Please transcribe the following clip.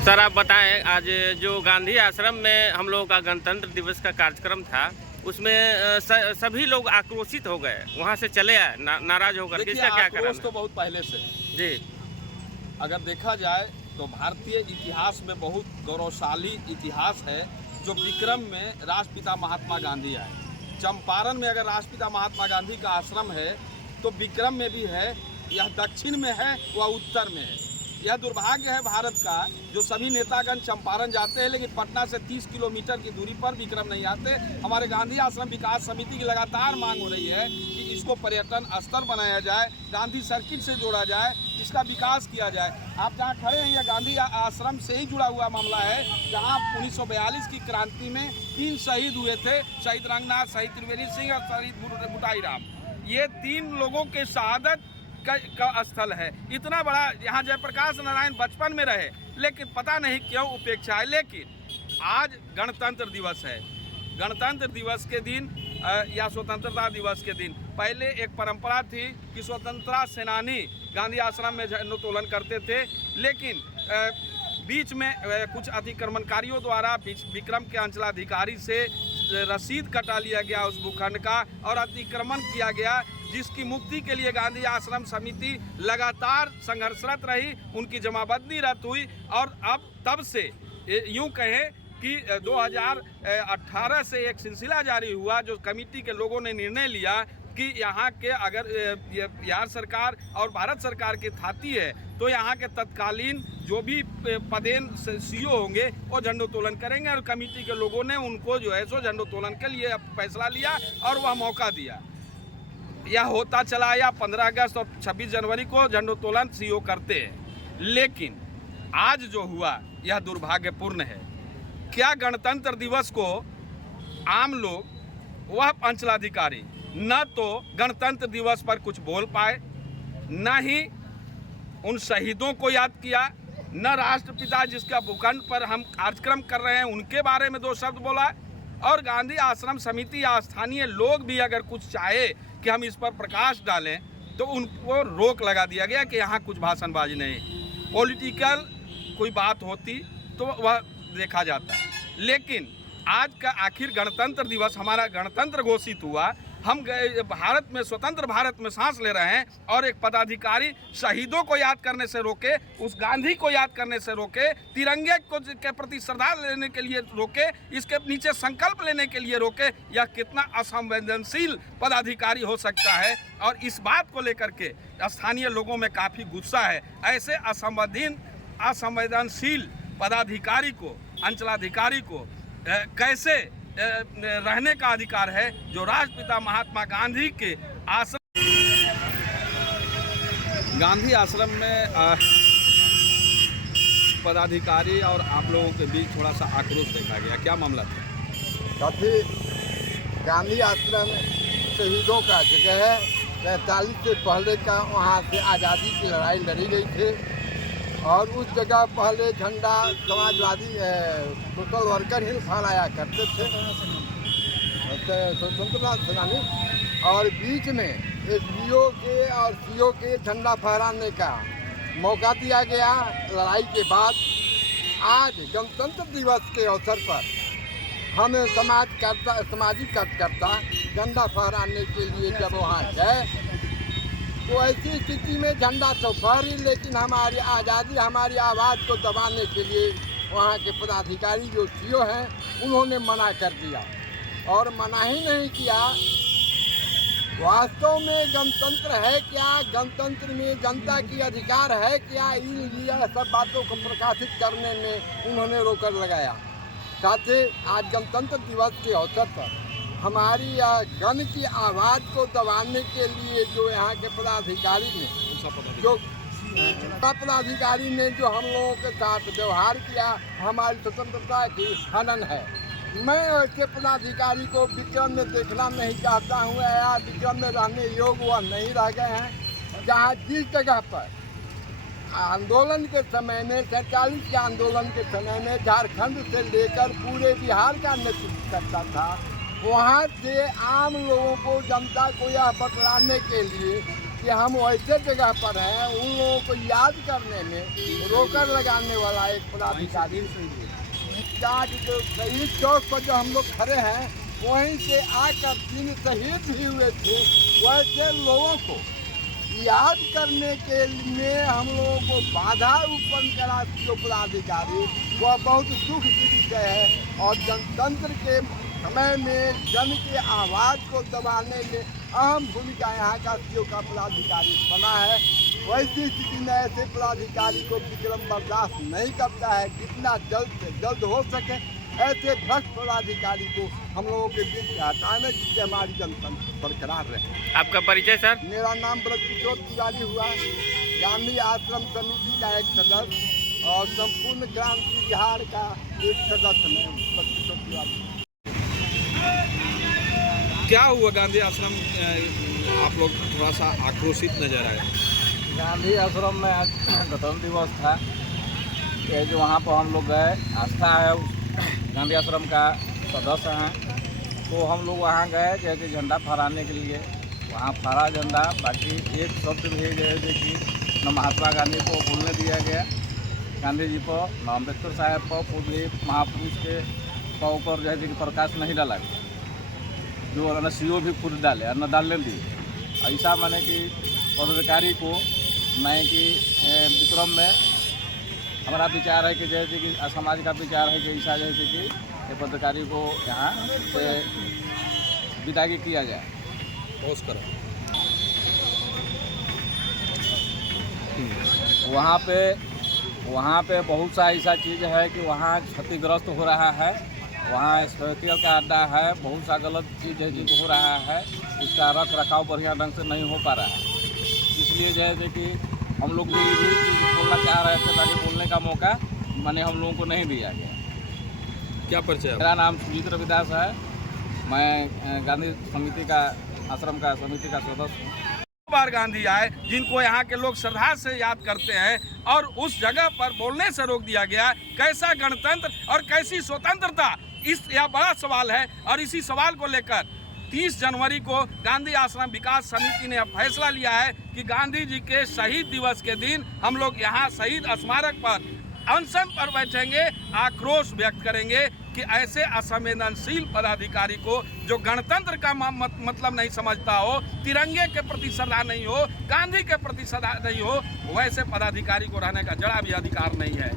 Sir आप बताएं, आज जो गांधी आश्रम में हम लोगों का गणतंत्र दिवस का कार्यक्रम था, उसमें सभी लोग आक्रोशित हो गए, वहां से चले आए नाराज होकर। इसका क्या कारण है? तो बहुत पहले से जी, अगर देखा जाए तो भारतीय इतिहास में बहुत गौरवशाली इतिहास है। जो विक्रम में राष्ट्रपिता महात्मा गांधी आए, चंपारण में अगर राष्ट्रपिता महात्मा गांधी का आश्रम है तो विक्रम में भी है। यह दक्षिण में है, वह उत्तर में है। यह दुर्भाग्य है भारत का, जो सभी नेतागण चंपारण जाते हैं लेकिन पटना से 30 किलोमीटर की दूरी पर विक्रम नहीं आते। हमारे गांधी आश्रम विकास समिति की लगातार मांग हो रही है कि इसको पर्यटन स्थल बनाया जाए, गांधी सर्किट से जोड़ा जाए, इसका विकास किया जाए। आप जहाँ खड़े हैं, यह गांधी आश्रम से ही जुड़ा हुआ मामला है, जहाँ 1942 की क्रांति में 3 शहीद हुए थे, शहीद रंगनाथ, शहीद त्रिवेदी सिंह और शहीद बुटाई राम। ये 3 लोगों के शहादत का स्थल है। इतना बड़ा, यहाँ जयप्रकाश नारायण बचपन में रहे लेकिन पता नहीं क्यों उपेक्षा है। लेकिन आज गणतंत्र दिवस है। गणतंत्र दिवस के दिन या स्वतंत्रता दिवस के दिन पहले एक परंपरा थी कि स्वतंत्रता सेनानी गांधी आश्रम में झंडोत्तोलन करते थे, लेकिन बीच में कुछ अतिक्रमणकारियों द्वारा विक्रम के अंचलाधिकारी से रसीद कटा लिया गया उस भूखंड का और अतिक्रमण किया गया, जिसकी मुक्ति के लिए गांधी आश्रम समिति लगातार संघर्षरत रही, उनकी जमाबंदी रद्द हुई। और अब तब से यूं कहें कि 2018 से एक सिलसिला जारी हुआ, जो कमेटी के लोगों ने निर्णय लिया कि यहाँ के अगर बिहार सरकार और भारत सरकार की थाती है तो यहाँ के तत्कालीन जो भी पदेन सीओ होंगे वो झंडोत्तोलन करेंगे। और कमेटी के लोगों ने उनको जो है सो झंडोत्तोलन के लिए फैसला लिया और वह मौका दिया। यह होता चला या 15 अगस्त और 26 जनवरी को झंडोत्तोलन सीओ करते हैं, लेकिन आज जो हुआ यह दुर्भाग्यपूर्ण है। क्या गणतंत्र दिवस को आम लोग, वह अंचलाधिकारी न तो गणतंत्र दिवस पर कुछ बोल पाए, न ही उन शहीदों को याद किया, न राष्ट्रपिता जिसका भूखंड पर हम कार्यक्रम कर रहे हैं उनके बारे में 2 शब्द बोला। और गांधी आश्रम समिति या स्थानीय लोग भी अगर कुछ चाहे कि हम इस पर प्रकाश डालें तो उनको रोक लगा दिया गया कि यहाँ कुछ भाषणबाजी नहीं। पॉलिटिकल कोई बात होती तो वह देखा जाता है, लेकिन आज का आखिर गणतंत्र दिवस, हमारा गणतंत्र घोषित हुआ, हम भारत में, स्वतंत्र भारत में सांस ले रहे हैं और एक पदाधिकारी शहीदों को याद करने से रोके, उस गांधी को याद करने से रोके, तिरंगे को के प्रति श्रद्धा लेने के लिए रोके, इसके नीचे संकल्प लेने के लिए रोके। यह कितना असंवेदनशील पदाधिकारी हो सकता है। और इस बात को लेकर के स्थानीय लोगों में काफ़ी गुस्सा है। ऐसे असंवेदनशील पदाधिकारी को, अंचलाधिकारी को कैसे रहने का अधिकार है, जो राष्ट्रपिता महात्मा गांधी के आश्रम, गांधी आश्रम में पदाधिकारी और आप लोगों के बीच थोड़ा सा आक्रोश देखा गया। क्या मामला था? काफ़ी गांधी आश्रम शहीदों का जगह है। 45 से पहले का वहाँ से आज़ादी की लड़ाई लड़ी गई थी और उस जगह पहले झंडा समाजवादी सोशल वर्कर ही फहराया करते थे, स्वतंत्रता सेनानी। और बीच में एसडीओ के और सीओ के झंडा फहराने का मौका दिया गया। लड़ाई के बाद आज गणतंत्र दिवस के अवसर पर हम सामाजिक कार्यकर्ता झंडा फहराने के लिए जब वहाँ गए तो ऐसी स्थिति में झंडा तो फहरी, लेकिन हमारी आज़ादी, हमारी आवाज़ को दबाने के लिए वहाँ के पदाधिकारी जो सीओ हैं उन्होंने मना कर दिया। और मना ही नहीं किया, वास्तव में गणतंत्र है क्या, गणतंत्र में जनता की अधिकार है क्या, इन सब बातों को प्रकाशित करने में उन्होंने रोक लगाया। साथ ही आज गणतंत्र दिवस के अवसर पर हमारी गण की आवाज़ को दबाने के लिए जो यहाँ के पदाधिकारी ने, जो पदाधिकारी ने जो हम लोगों के साथ व्यवहार किया, हमारी स्वतंत्रता की हनन है। मैं ऐसे पदाधिकारी को विक्रम में देखना नहीं चाहता हूँ या विक्रम में रहने योग्य वह नहीं रह गए हैं। जहाँ जिस जगह पर आंदोलन के समय में, 47 के आंदोलन के समय में झारखंड से लेकर पूरे बिहार का नेतृत्व करता था, वहाँ से आम लोगों को, जनता को यह बतलाने के लिए कि हम वैसे जगह पर हैं, उन लोगों को याद करने में रोकर लगाने वाला एक पदाधिकारी जो शहीद चौक पर जो हम लोग खड़े हैं, वहीं से आकर 3 शहीद भी हुए थे, वैसे लोगों को याद करने के लिए हम लोगों को बाधा उत्पन्न करा जो पदाधिकारी, वह बहुत दुख की विषय है। और जनतंत्र के समय में जन के आवाज़ को दबाने में अहम भूमिका यहाँ का सीओ का पदाधिकारी बना है। वैसी स्थिति में ऐसे पदाधिकारी को विक्रम बर्दाश्त नहीं करता है। जितना जल्द से जल्द हो सके ऐसे भ्रष्ट पदाधिकारी को हम लोगों के बीच से हटाने, जिससे हमारी जनतंत्र बरकरार रहे। आपका परिचय सर? मेरा नाम ब्रजकिशोर तिवारी हुआ, गांधी आश्रम समिति का एक सदस्य और संपूर्ण क्रांति बिहार का एक सदस्य मैं ब्रजकिशोर तिवारी। क्या हुआ गांधी आश्रम, आप लोग थोड़ा सा आक्रोशित नजर आए? गांधी आश्रम में आज गणतंत्र दिवस था, ये जो वहाँ पर हम लोग गए, आस्था है उस गांधी आश्रम का सदस्य हैं, तो हम लोग वहाँ गए जैसे झंडा फहराने के लिए, वहाँ फहरा झंडा। बाकी एक शब्द भी है कि न महात्मा गांधी को बोलने दिया गया, गांधी जी पर, न अम्बेडकर साहब पर, पूरे महापुरुष के ऊपर जो है कि प्रकाश नहीं डाला गया, जो न सीओ भी खुद डाले और न डालने दिए। ऐसा माने कि पदाधिकारी को मैं कि विक्रम में हमारा विचार है कि जैसे कि समाज का विचार है कि ऐसा जैसे कि ये पदाधिकारी को यहाँ से विदाई किया जाए। पोस्ट करो। वहाँ पे बहुत सा ऐसा चीज़ है कि वहाँ क्षतिग्रस्त हो रहा है, वहाँ स्पेशल का अड्डा है, बहुत सा गलत चीज़ है जो हो रहा है, उसका रख रखाव बढ़िया ढंग से नहीं हो पा रहा है। इसलिए जैसे कि हम लोग भी चीज़ बोलना चाह रहे थे, ताकि बोलने का मौका मैंने हम लोगों को नहीं दिया गया। क्या परिचय? मेरा नाम सुजीत रविदास है, मैं गांधी समिति का आश्रम का समिति का सदस्य हूँ। बार गांधी आए जिनको यहाँ के लोग श्रद्धा से याद करते हैं, और उस जगह पर बोलने से रोक दिया गया। कैसा गणतंत्र और कैसी स्वतंत्रता, इस यह बड़ा सवाल है। और इसी सवाल को लेकर 30 जनवरी को गांधी आश्रम विकास समिति ने फैसला लिया है कि गांधी जी के शहीद दिवस के दिन हम लोग यहाँ शहीद स्मारक पर अनशन पर बैठेंगे, आक्रोश व्यक्त करेंगे कि ऐसे असंवेदनशील पदाधिकारी को, जो गणतंत्र का मतलब नहीं समझता हो, तिरंगे के प्रति श्रद्धा नहीं हो, गांधी के प्रति श्रद्धा नहीं हो, वैसे पदाधिकारी को रहने का जरा भी अधिकार नहीं है।